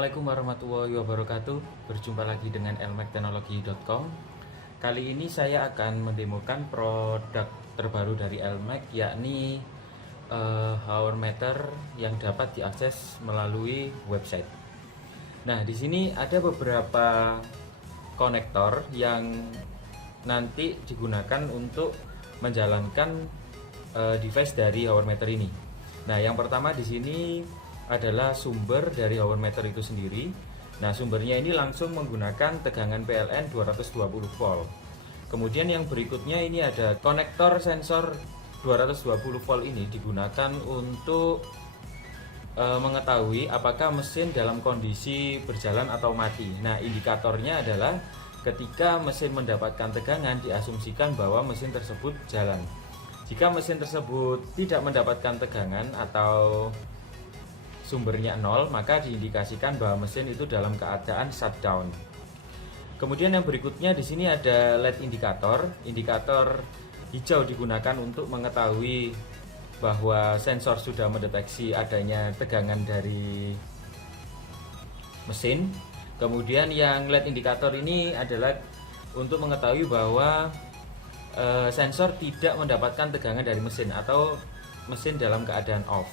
Assalamualaikum warahmatullahi wabarakatuh. Berjumpa lagi dengan elmekteknologi.com. Kali ini saya akan mendemokan produk terbaru dari Elmek, yakni hour meter yang dapat diakses melalui website. Nah, di sini ada beberapa konektor yang nanti digunakan untuk menjalankan device dari hour meter ini. Nah, yang pertama di sini adalah sumber dari hour meter itu sendiri. Nah, sumbernya ini langsung menggunakan tegangan PLN 220 volt. Kemudian yang berikutnya ini ada konektor sensor 220 volt. Ini digunakan untuk mengetahui apakah mesin dalam kondisi berjalan atau mati. Nah, indikatornya adalah ketika mesin mendapatkan tegangan, diasumsikan bahwa mesin tersebut jalan. Jika mesin tersebut tidak mendapatkan tegangan atau sumbernya nol, maka diindikasikan bahwa mesin itu dalam keadaan shutdown. Kemudian yang berikutnya di sini ada LED indikator. Indikator hijau digunakan untuk mengetahui bahwa sensor sudah mendeteksi adanya tegangan dari mesin. Kemudian yang LED indikator ini adalah untuk mengetahui bahwa sensor tidak mendapatkan tegangan dari mesin atau mesin dalam keadaan off.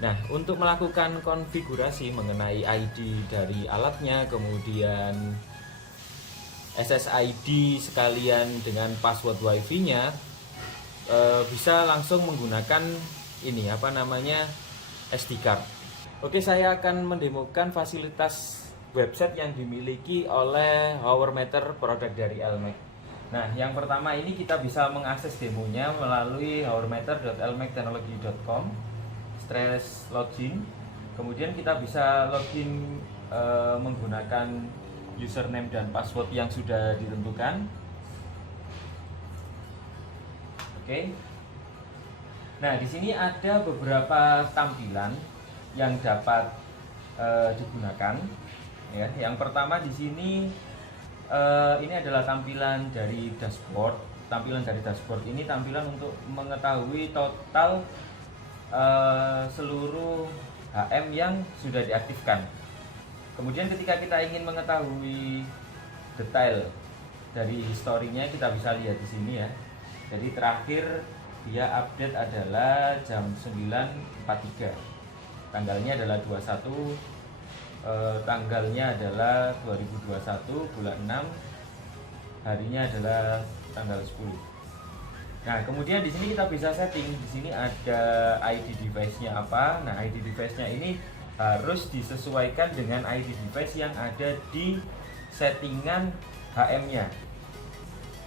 Nah, untuk melakukan konfigurasi mengenai ID dari alatnya, kemudian SSID sekalian dengan password WiFi-nya, bisa langsung menggunakan ini SD card. Oke, saya akan mendemokan fasilitas website yang dimiliki oleh hour meter produk dari Elmek. Nah, yang pertama ini kita bisa mengakses demonya melalui hourmeter.elmekteknologi.com login. Kemudian kita bisa login menggunakan username dan password yang sudah ditentukan. Oke. Nah, di sini ada beberapa tampilan yang dapat digunakan. Ya, yang pertama di sini ini adalah tampilan dari dashboard. Tampilan dari dashboard ini tampilan untuk mengetahui total seluruh HM yang sudah diaktifkan. Kemudian ketika kita ingin mengetahui detail dari historinya, kita bisa lihat di sini ya. Jadi terakhir dia update adalah jam 9.43. Tanggalnya adalah 21, tanggalnya adalah 2021 bulan 6. Harinya adalah tanggal 10. Nah, kemudian di sini kita bisa setting. Di sini ada ID device-nya apa. Nah, ID device-nya ini harus disesuaikan dengan ID device yang ada di settingan HM-nya.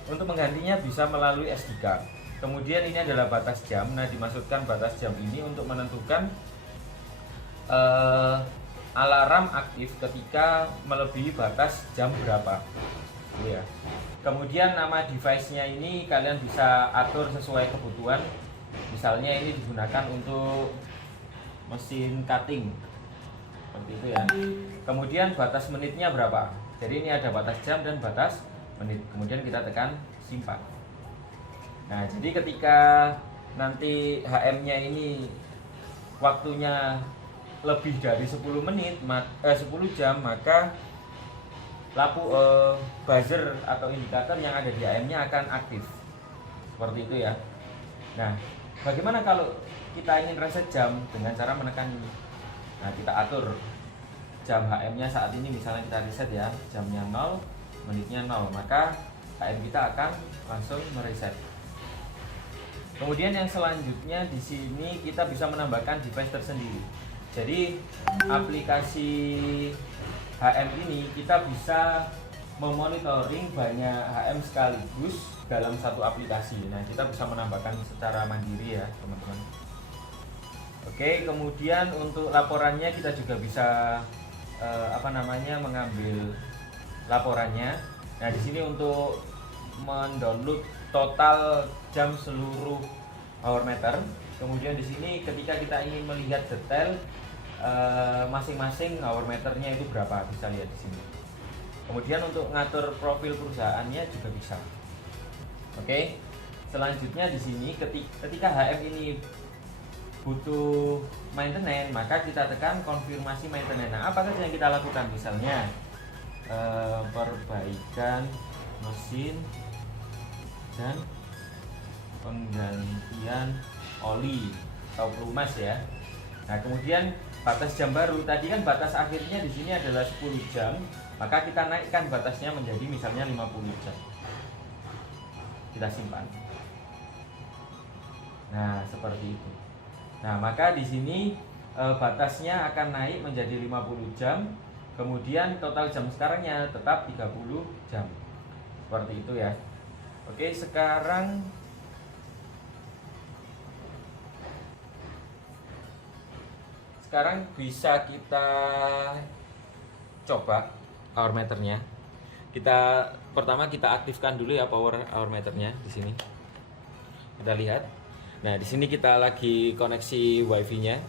Untuk menggantinya bisa melalui SD card. Kemudian ini adalah batas jam. Nah, dimaksudkan batas jam ini untuk menentukan alarm aktif ketika melebihi batas jam berapa. Ya. Kemudian nama device-nya ini kalian bisa atur sesuai kebutuhan. Misalnya ini digunakan untuk mesin cutting, seperti itu ya. Kemudian batas menitnya berapa. Jadi ini ada batas jam dan batas menit. Kemudian kita tekan simpan. Nah, jadi ketika nanti HM-nya ini waktunya lebih dari 10 jam, maka lampu buzzer atau indikator yang ada di HM-nya akan aktif. Seperti itu ya. Nah, bagaimana kalau kita ingin reset jam dengan cara menekan ini? Nah, kita atur jam HM-nya saat ini, misalnya kita reset ya, jamnya 0, menitnya 0, maka HM kita akan langsung mereset. Kemudian yang selanjutnya di sini kita bisa menambahkan device tersendiri. Jadi aplikasi HM ini kita bisa memonitoring banyak HM sekaligus dalam satu aplikasi. Nah, kita bisa menambahkan secara mandiri ya, teman-teman. Oke, kemudian untuk laporannya kita juga bisa mengambil laporannya. Nah, di sini untuk mendownload total jam seluruh hour meter. Kemudian di sini ketika kita ingin melihat detail masing-masing hour meternya itu berapa, bisa lihat di sini. Kemudian untuk ngatur profil perusahaannya juga bisa. Oke. Selanjutnya di sini ketika HM ini butuh maintenance, maka kita tekan konfirmasi maintenance. Nah, apa saja yang kita lakukan? Misalnya perbaikan mesin dan penggantian oli atau pelumas ya. Nah, kemudian batas jam baru tadi kan batas akhirnya di sini adalah 10 jam, maka kita naikkan batasnya menjadi misalnya 50 jam. Kita simpan. Nah, seperti itu. Nah, maka di sini batasnya akan naik menjadi 50 jam. Kemudian total jam sekarangnya tetap 30 jam. Seperti itu ya. Oke, sekarang bisa kita coba hour meternya. Pertama kita aktifkan dulu ya hour meternya di sini. Kita lihat. Nah, di sini kita lagi koneksi wifi-nya.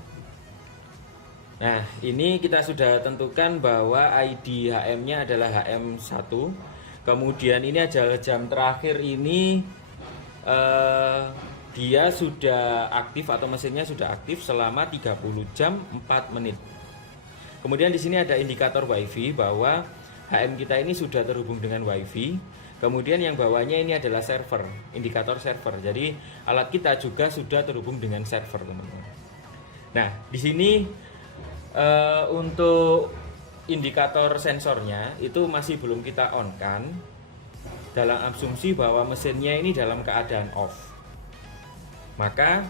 Nah, ini kita sudah tentukan bahwa ID HM-nya adalah HM1. Kemudian ini adalah jam terakhir ini dia sudah aktif atau mesinnya sudah aktif selama 30 jam 4 menit. Kemudian di sini ada indikator wifi bahwa HM kita ini sudah terhubung dengan wifi. Kemudian yang bawahnya ini adalah server, indikator server. Jadi alat kita juga sudah terhubung dengan server, teman-teman. Nah, di sini untuk indikator sensornya itu masih belum kita on kan, dalam asumsi bahwa mesinnya ini dalam keadaan off. Maka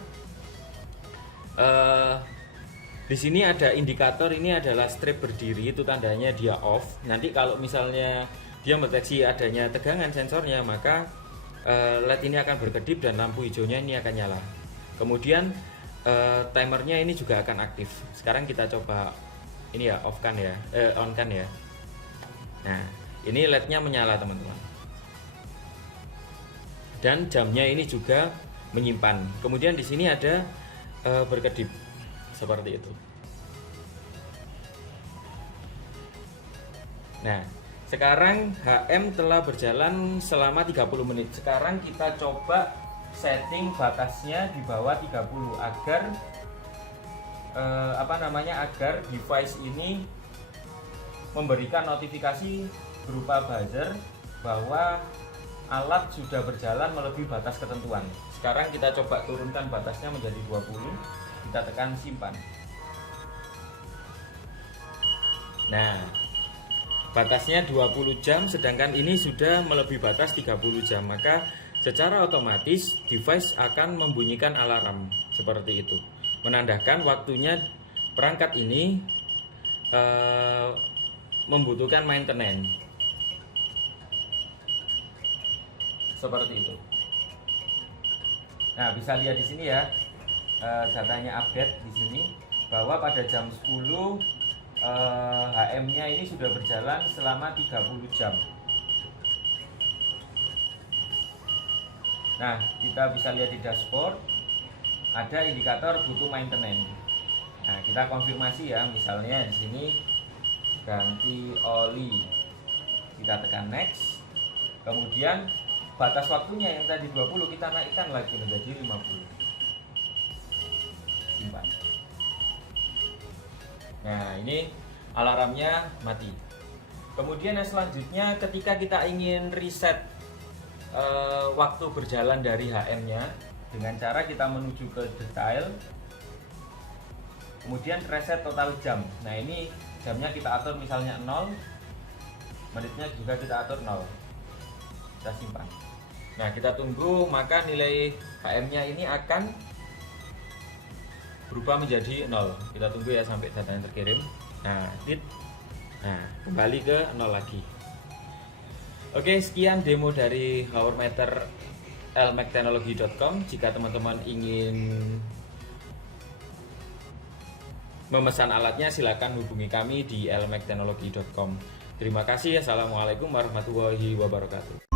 di sini ada indikator, ini adalah strip berdiri, itu tandanya dia off. Nanti kalau misalnya dia mendeteksi adanya tegangan sensornya, maka LED ini akan berkedip dan lampu hijaunya ini akan nyala. Kemudian timernya ini juga akan aktif. Sekarang kita coba ini ya, on kan ya. Nah, ini LED-nya menyala, teman-teman. Dan jamnya ini juga menyimpan. Kemudian di sini ada berkedip seperti itu. Nah, sekarang HM telah berjalan selama 30 menit. Sekarang kita coba setting batasnya di bawah 30 agar agar device ini memberikan notifikasi berupa buzzer bahwa alat sudah berjalan melebihi batas ketentuan. Sekarang kita coba turunkan batasnya menjadi 20. Kita tekan simpan. Nah, batasnya 20 jam, sedangkan ini sudah melebihi batas 30 jam. Maka secara otomatis device akan membunyikan alarm seperti itu, menandakan waktunya perangkat ini membutuhkan maintenance. Seperti itu. Nah, bisa lihat di sini ya, datanya update di sini bahwa pada jam 10 HM-nya ini sudah berjalan selama 30 jam. Nah, kita bisa lihat di dashboard ada indikator butuh maintenance. Nah, kita konfirmasi ya, misalnya di sini ganti oli. Kita tekan next. Kemudian batas waktunya yang tadi 20 kita naikkan lagi menjadi 50. Simpan. Nah, ini alarmnya mati. Kemudian yang selanjutnya ketika kita ingin reset waktu berjalan dari HM-nya dengan cara kita menuju ke detail, kemudian reset total jam. Nah, ini jamnya kita atur misalnya 0, menitnya juga kita atur 0. Kita simpan. Nah, kita tunggu, maka nilai HM-nya ini akan berubah menjadi 0. Kita tunggu ya sampai data yang terkirim. Nah, kembali ke 0 lagi. Oke, sekian demo dari hour meter lmactechnology.com. Jika teman-teman ingin memesan alatnya, silakan hubungi kami di lmactechnology.com. Terima kasih. Assalamualaikum warahmatullahi wabarakatuh.